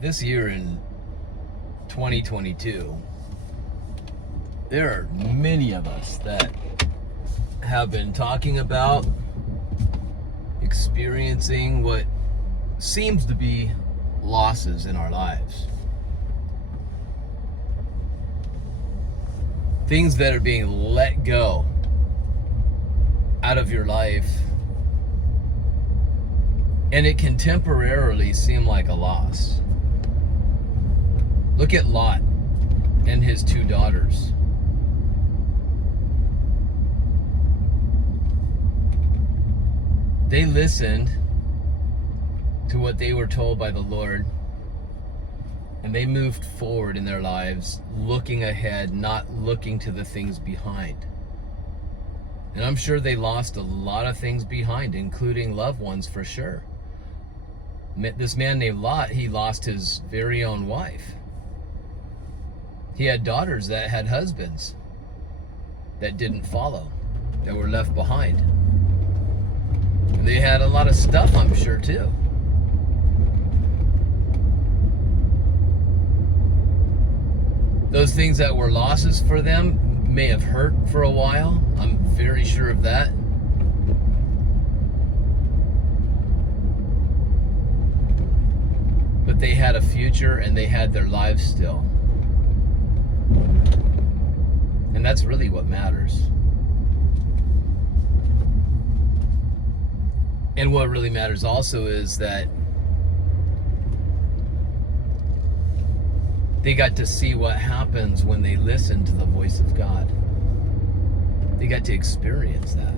This year in 2022, there are many of us that have been talking about experiencing what seems to be losses in our lives. Things that are being let go out of your life, and it can temporarily seem like a loss. Look at Lot and his two daughters. They listened to what they were told by the Lord, and they moved forward in their lives, looking ahead, not looking to the things behind. And I'm sure they lost a lot of things behind, including loved ones for sure. This man named Lot, he lost his very own wife. He had daughters that had husbands that didn't follow, that were left behind. And they had a lot of stuff, I'm sure, too. Those things that were losses for them may have hurt for a while. I'm very sure of that. But they had a future and they had their lives still. And that's really what matters. And what really matters also is that they got to see what happens when they listen to the voice of God. They got to experience that.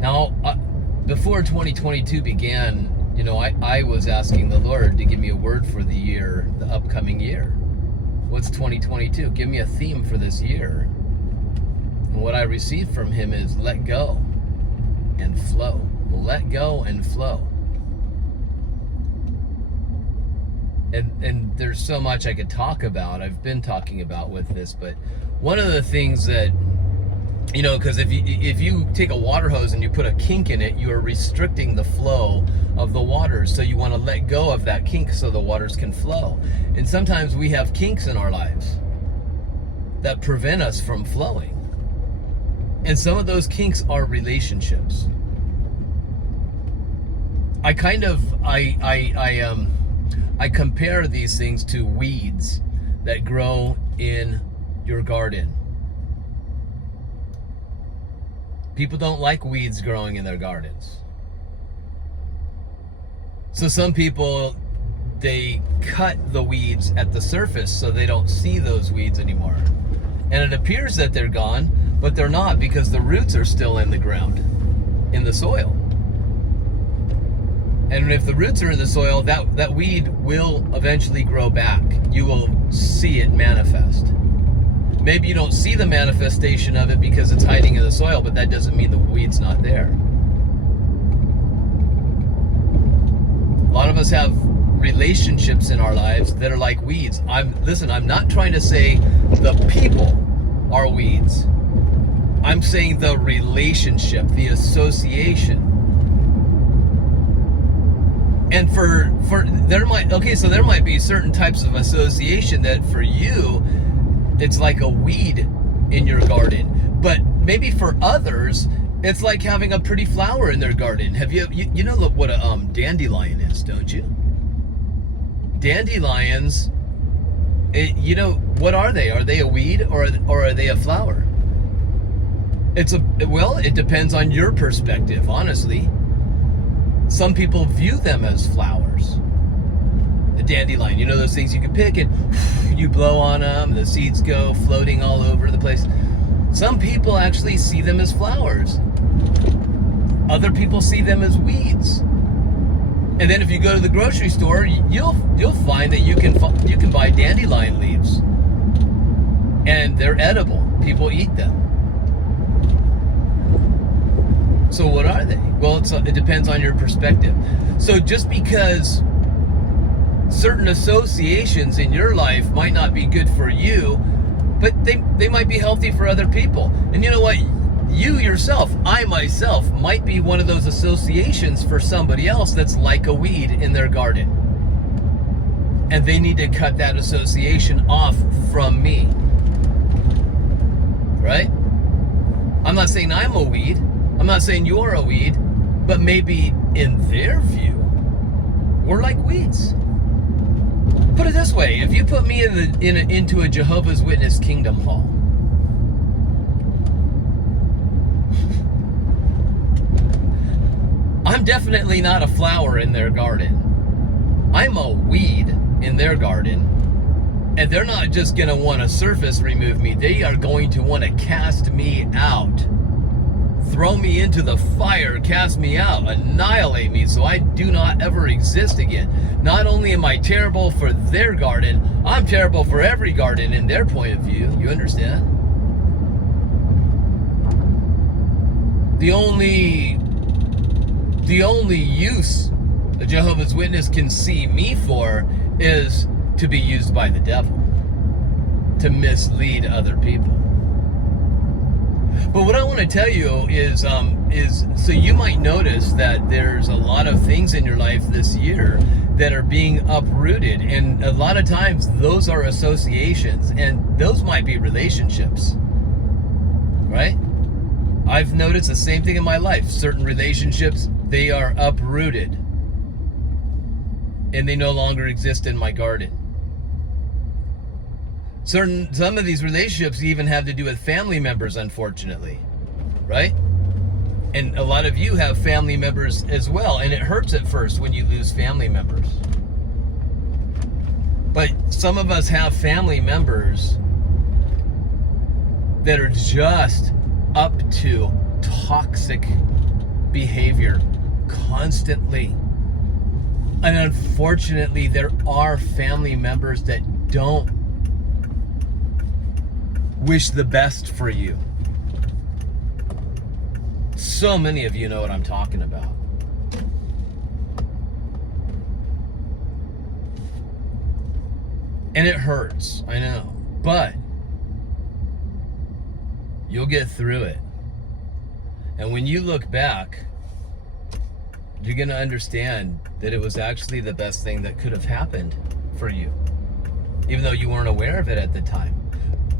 Now, before 2022 began, I was asking the Lord to give me a word for the upcoming year. What's 2022? Give me a theme for this year. And what I received from him is let go and flow. Let go and flow. And there's so much I could talk about. I've been talking about with this, but one of the things that, because if you take a water hose and you put a kink in it, you are restricting the flow of the water. So you want to let go of that kink so the waters can flow. And sometimes we have kinks in our lives that prevent us from flowing. And some of those kinks are relationships. I compare these things to weeds that grow in your garden. People don't like weeds growing in their gardens. So some people, they cut the weeds at the surface so they don't see those weeds anymore. And it appears that they're gone, but they're not, because the roots are still in the ground, in the soil. And if the roots are in the soil, that weed will eventually grow back. You will see it manifest. Maybe you don't see the manifestation of it because it's hiding in the soil, but that doesn't mean the weed's not there. A lot of us have relationships in our lives that are like weeds. I'm not trying to say the people are weeds. I'm saying the relationship, the association. And there might be certain types of association that for you, it's like a weed in your garden. But maybe for others, it's like having a pretty flower in their garden. Have you know what a dandelion is, don't you? Dandelions, what are they? Are they a weed or are they a flower? It depends on your perspective, honestly. Some people view them as flowers. The dandelion, those things you can pick and you blow on them, the seeds go floating all over the place. Some people actually see them as flowers. Other people see them as weeds. And then if you go to the grocery store, you'll find that you can buy dandelion leaves. And they're edible. People eat them. So what are they? Well, it depends on your perspective. So just because certain associations in your life might not be good for you, but they might be healthy for other people. And you know what? you yourself, I myself, might be one of those associations for somebody else that's like a weed in their garden. And they need to cut that association off from me. Right? I'm not saying I'm a weed. I'm not saying you're a weed. But maybe in their view, we're like weeds. Put it this way. If you put me into a Jehovah's Witness Kingdom Hall, I'm definitely not a flower in their garden. I'm a weed in their garden. And they're not just going to want to surface remove me. They are going to want to cast me out. Throw me into the fire, cast me out, annihilate me so I do not ever exist again. Not only am I terrible for their garden, I'm terrible for every garden in their point of view. You understand? The only use a Jehovah's Witness can see me for is to be used by the devil to mislead other people. But what I want to tell you is so you might notice that there's a lot of things in your life this year that are being uprooted, and a lot of times those are associations, and those might be relationships, right? I've noticed the same thing in my life. Certain relationships, they are uprooted, and they no longer exist in my garden. Some of these relationships even have to do with family members, unfortunately, right? And a lot of you have family members as well, and it hurts at first when you lose family members. But some of us have family members that are just up to toxic behavior constantly. And unfortunately, there are family members that don't wish the best for you. So many of you know what I'm talking about. And it hurts, I know, but you'll get through it. And when you look back, you're going to understand that it was actually the best thing that could have happened for you, even though you weren't aware of it at the time.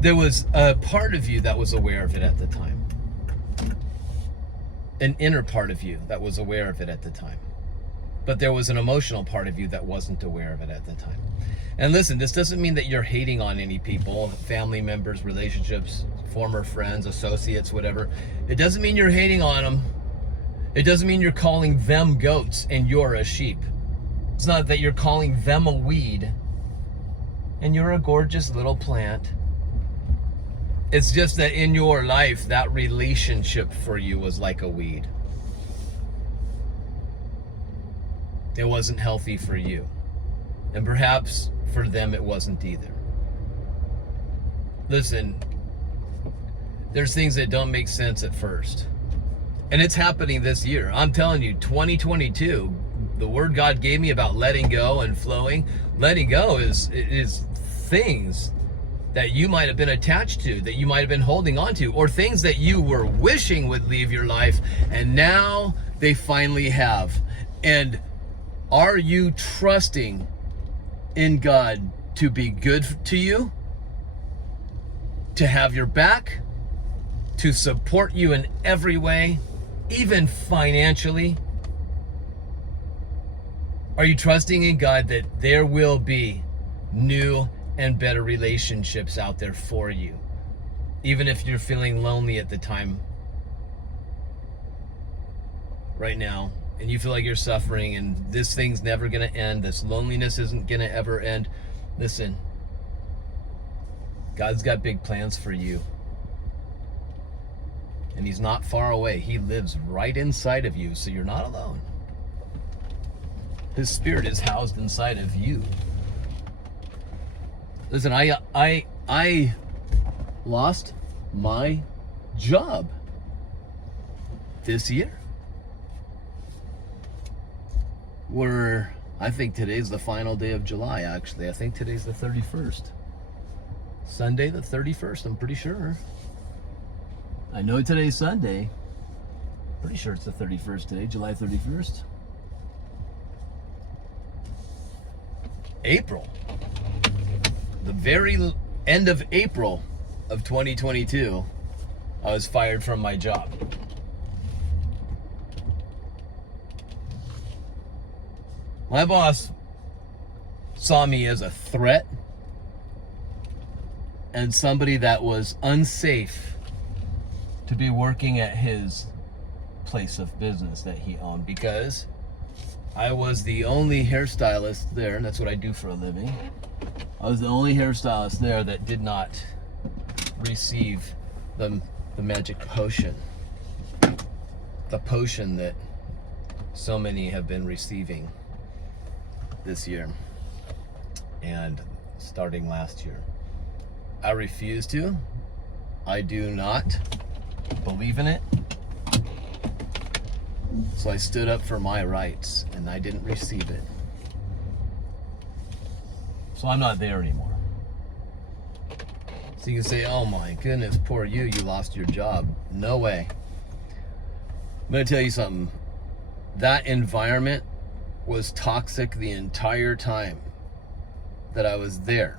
There was a part of you that was aware of it at the time. An inner part of you that was aware of it at the time. But there was an emotional part of you that wasn't aware of it at the time. And listen, this doesn't mean that you're hating on any people, family members, relationships, former friends, associates, whatever. It doesn't mean you're hating on them. It doesn't mean you're calling them goats and you're a sheep. It's not that you're calling them a weed and you're a gorgeous little plant. It's just that in your life, that relationship for you was like a weed. It wasn't healthy for you. And perhaps for them, it wasn't either. Listen, there's things that don't make sense at first. And it's happening this year. I'm telling you, 2022, the word God gave me about letting go and flowing. Letting go is things that you might have been attached to, that you might have been holding on to, or things that you were wishing would leave your life, and now they finally have. And are you trusting in God to be good to you, to have your back, to support you in every way, even financially? Are you trusting in God that there will be new and better relationships out there for you, even if you're feeling lonely at the time right now, and you feel like you're suffering and this thing's never going to end, this loneliness isn't going to ever end? Listen, God's got big plans for you, and he's not far away. He lives right inside of you, so you're not alone. His spirit is housed inside of you. Listen, I lost my job this year. I think today's the final day of July, actually. I think today's the 31st. Sunday the 31st, I'm pretty sure. I know today's Sunday. Pretty sure it's the 31st today, July 31st. April. The very end of April of 2022, I was fired from my job. My boss saw me as a threat and somebody that was unsafe to be working at his place of business that he owned, because I was the only hairstylist there, and that's what I do for a living. I was the only hairstylist there that did not receive the magic potion. The potion that so many have been receiving this year and starting last year. I refuse to. I do not believe in it. So I stood up for my rights and I didn't receive it. So I'm not there anymore. So you can say, oh my goodness, poor you lost your job. No way. I'm gonna tell you something. That environment was toxic the entire time that I was there,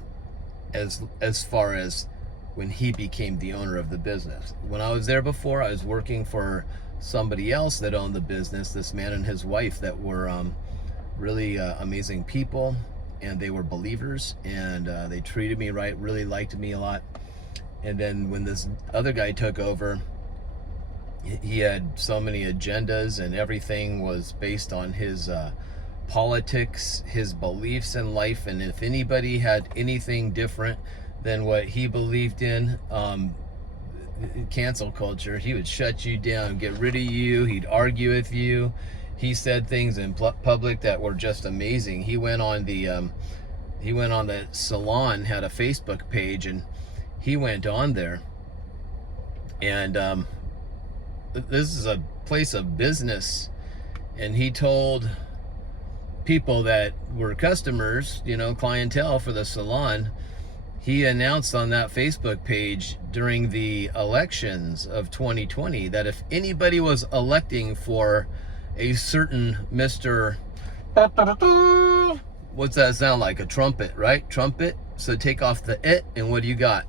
as far as when he became the owner of the business. When I was there before, I was working for somebody else that owned the business, this man and his wife that were really amazing people, and they were believers, and they treated me right, really liked me a lot. And then when this other guy took over, he had so many agendas, and everything was based on his politics, his beliefs in life, and if anybody had anything different than what he believed in, cancel culture, he would shut you down, get rid of you, he'd argue with you. He said things in public that were just amazing. He went on the salon, had a Facebook page, and he went on there, and this is a place of business, and he told people that were customers, clientele for the salon, he announced on that Facebook page during the elections of 2020 that if anybody was electing for a certain Mr. What's that sound like? A trumpet, right? Trumpet. So take off the it, and what do you got?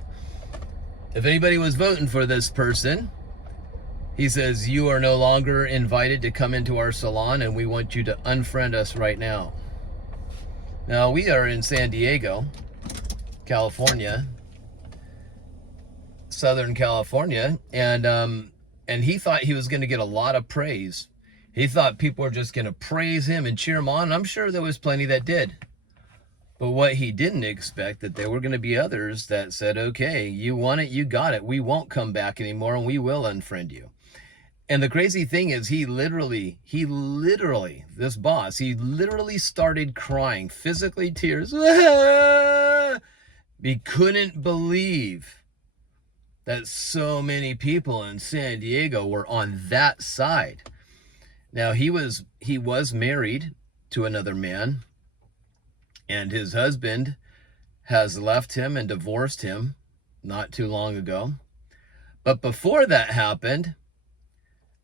If anybody was voting for this person, he says, you are no longer invited to come into our salon, and we want you to unfriend us right now. Now, we are in San Diego, California, Southern California, and he thought he was going to get a lot of praise. He thought people were just going to praise him and cheer him on. I'm sure there was plenty that did. But what he didn't expect, that there were going to be others that said, okay, you want it, you got it. We won't come back anymore, and we will unfriend you. And the crazy thing is, he literally, this boss, he literally started crying, physically tears. He couldn't believe that so many people in San Diego were on that side. Now, he was married to another man, and his husband has left him and divorced him not too long ago. But before that happened,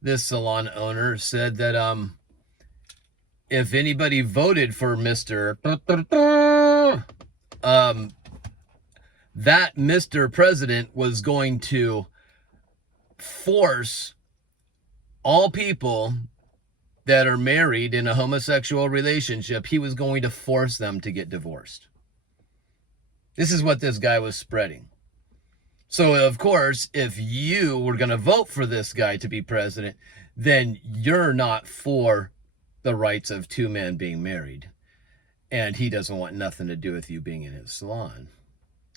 this salon owner said that if anybody voted for Mr. that Mr. President was going to force all people that are married in a homosexual relationship, he was going to force them to get divorced. This is what this guy was spreading. So, of course, if you were going to vote for this guy to be president, then you're not for the rights of two men being married. And he doesn't want nothing to do with you being in his salon,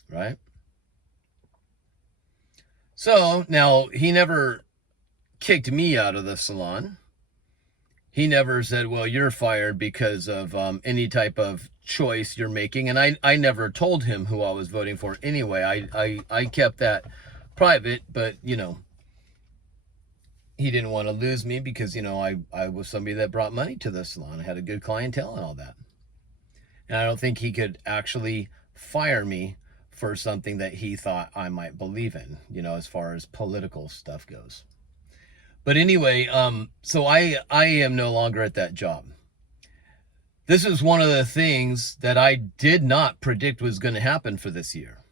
right? So, now, he never kicked me out of the salon. He never said, well, you're fired because of any type of choice you're making. And I never told him who I was voting for anyway. I kept that private, but, he didn't want to lose me because, I was somebody that brought money to the salon. I had a good clientele and all that. And I don't think he could actually fire me for something that he thought I might believe in, as far as political stuff goes. But anyway, so I am no longer at that job. This is one of the things that I did not predict was going to happen for this year.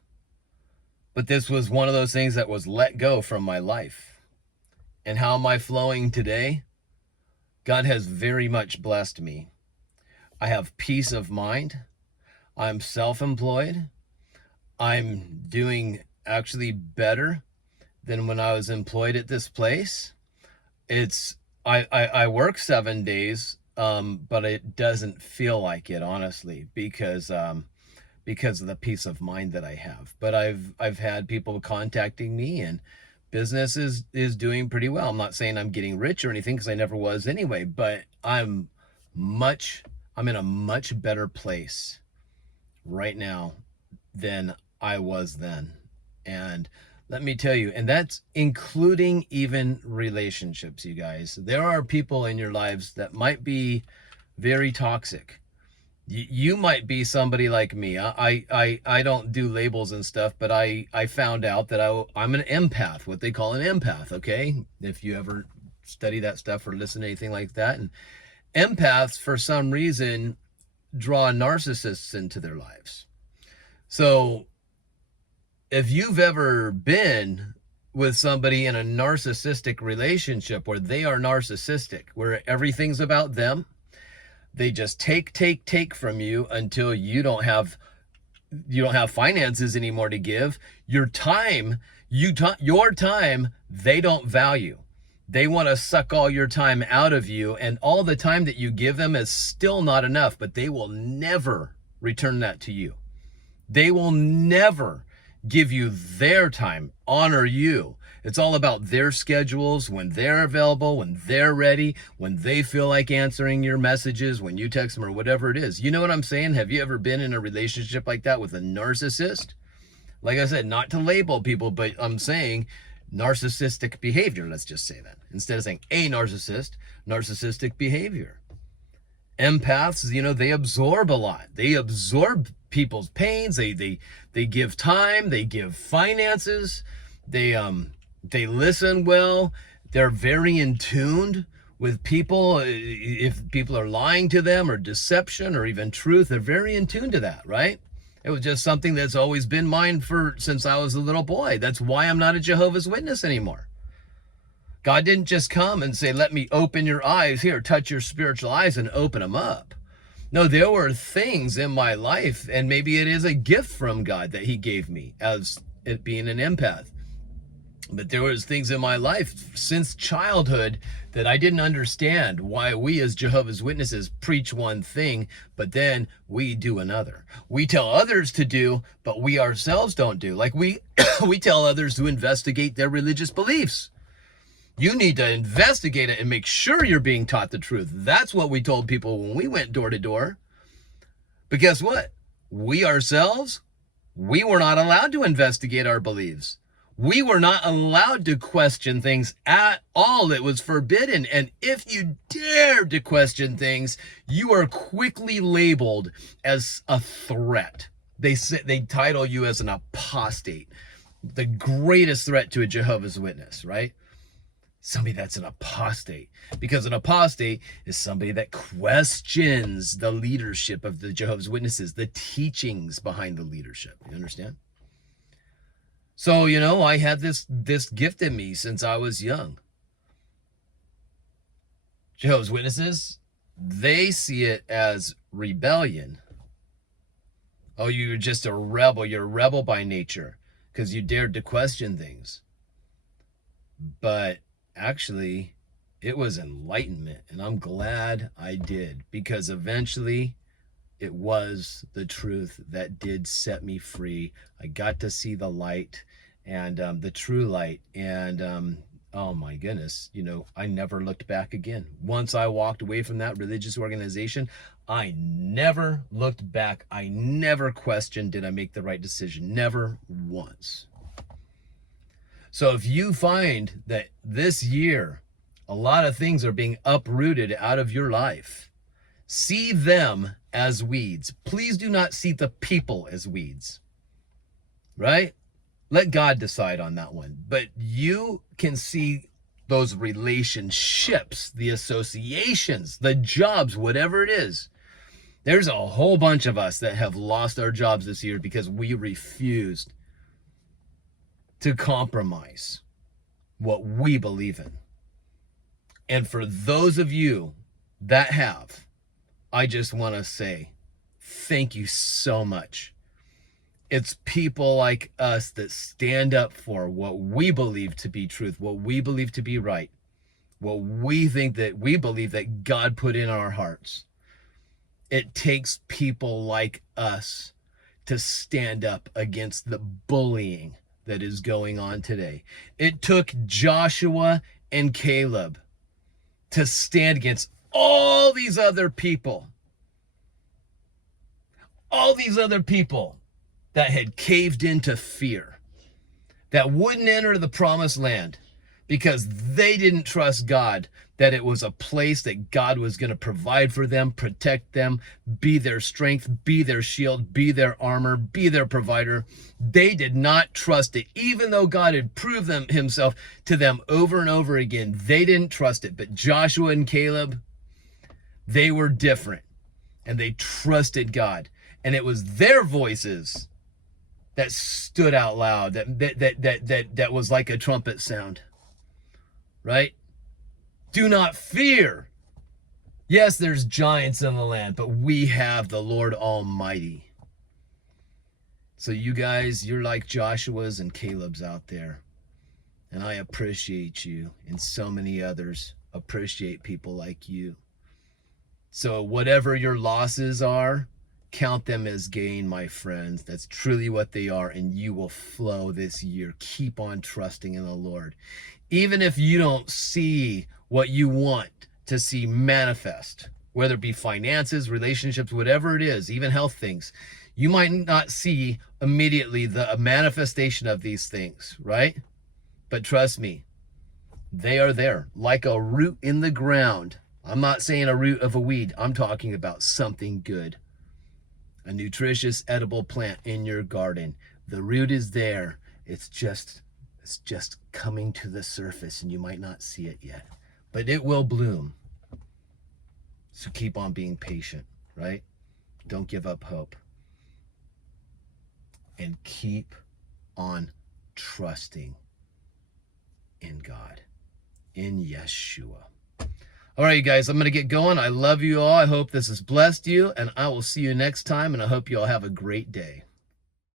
But this was one of those things that was let go from my life. And how am I flowing today? God has very much blessed me. I have peace of mind. I'm self-employed. I'm doing actually better than when I was employed at this place. I work 7 days, but it doesn't feel like it, honestly, because of the peace of mind that I have. But I've had people contacting me, and business is doing pretty well. I'm not saying I'm getting rich or anything, because I never was anyway, but I'm in a much better place right now than I was then. And let me tell you, and that's including even relationships, you guys. There are people in your lives that might be very toxic. You might be somebody like me. I don't do labels and stuff, but I found out that I'm an empath, what they call an empath, okay? If you ever study that stuff or listen to anything like that. And empaths, for some reason, draw narcissists into their lives. So if you've ever been with somebody in a narcissistic relationship where they are narcissistic, where everything's about them, they just take from you until you don't have finances anymore to give. Your time, they don't value. They want to suck all your time out of you, and all the time that you give them is still not enough, but they will never return that to you. They will never give you their time, honor you. It's all about their schedules, when they're available, when they're ready, when they feel like answering your messages, when you text them or whatever it is. You know what I'm saying? Have you ever been in a relationship like that with a narcissist? Like I said, not to label people, but I'm saying narcissistic behavior. Let's just say that. Instead of saying a narcissist, narcissistic behavior. Empaths, they absorb a lot. They absorb people's pains. They give time. They give finances. They listen well. They're very in tune with people. If people are lying to them, or deception, or even truth, they're very in tune to that, right? It was just something that's always been mine since I was a little boy. That's why I'm not a Jehovah's Witness anymore. God didn't just come and say, let me open your eyes here, touch your spiritual eyes and open them up. No, there were things in my life, and maybe it is a gift from God that he gave me as it being an empath. But there was things in my life since childhood that I didn't understand why we as Jehovah's Witnesses preach one thing, but then we do another. We tell others to do, but we ourselves don't do. Like we tell others to investigate their religious beliefs. You need to investigate it and make sure you're being taught the truth. That's what we told people when we went door to door. But guess what? We ourselves, we were not allowed to investigate our beliefs. We were not allowed to question things at all. It was forbidden. And if you dared to question things, you are quickly labeled as a threat. They title you as an apostate, the greatest threat to a Jehovah's Witness, right? Somebody that's an apostate, because an apostate is somebody that questions the leadership of the Jehovah's Witnesses, the teachings behind the leadership. You understand? So, I had this gift in me since I was young. Jehovah's Witnesses, they see it as rebellion. Oh, you're just a rebel. You're a rebel by nature because you dared to question things. But actually, it was enlightenment, and I'm glad I did, because eventually it was the truth that did set me free. I got to see the light, and the true light, and oh my goodness, I never looked back again. Once I walked away from that religious organization, I never looked back. I never questioned, did I make the right decision? Never once. So if you find that this year, a lot of things are being uprooted out of your life, see them as weeds. Please do not see the people as weeds. right? Let God decide on that one. But you can see those relationships, the associations, the jobs, whatever it is. There's a whole bunch of us that have lost our jobs this year because we refused to compromise what we believe in. And for those of you that have, I just want to say thank you so much. It's people like us that stand up for what we believe to be truth, what we believe to be right, what we think that we believe that God put in our hearts. It takes people like us to stand up against the bullying that is going on today. It took Joshua and Caleb to stand against all these other people that had caved into fear, that wouldn't enter the promised land because they didn't trust God, that it was a place that God was going to provide for them, protect them, be their strength, be their shield, be their armor, be their provider. They did not trust it. Even though God had proved himself to them over and over again, they didn't trust it. But Joshua and Caleb, they were different, and they trusted God. And it was their voices that stood out loud, that was like a trumpet sound, right? Do not fear. Yes, there's giants in the land, but we have the Lord Almighty. So you guys, you're like Joshua's and Caleb's out there. And I appreciate you, and so many others appreciate people like you. So whatever your losses are, count them as gain, my friends. That's truly what they are, and you will flow this year. Keep on trusting in the Lord. Even if you don't see what you want to see manifest, whether it be finances, relationships, whatever it is, even health things, you might not see immediately the manifestation of these things, right? But trust me, they are there like a root in the ground. I'm not saying a root of a weed. I'm talking about something good. A nutritious, edible plant in your garden. The root is there. It's just coming to the surface, and you might not see it yet, but it will bloom. So keep on being patient, right? Don't give up hope. And keep on trusting in God, in Yeshua. All right, you guys, I'm going to get going. I love you all. I hope this has blessed you, and I will see you next time, and I hope you all have a great day.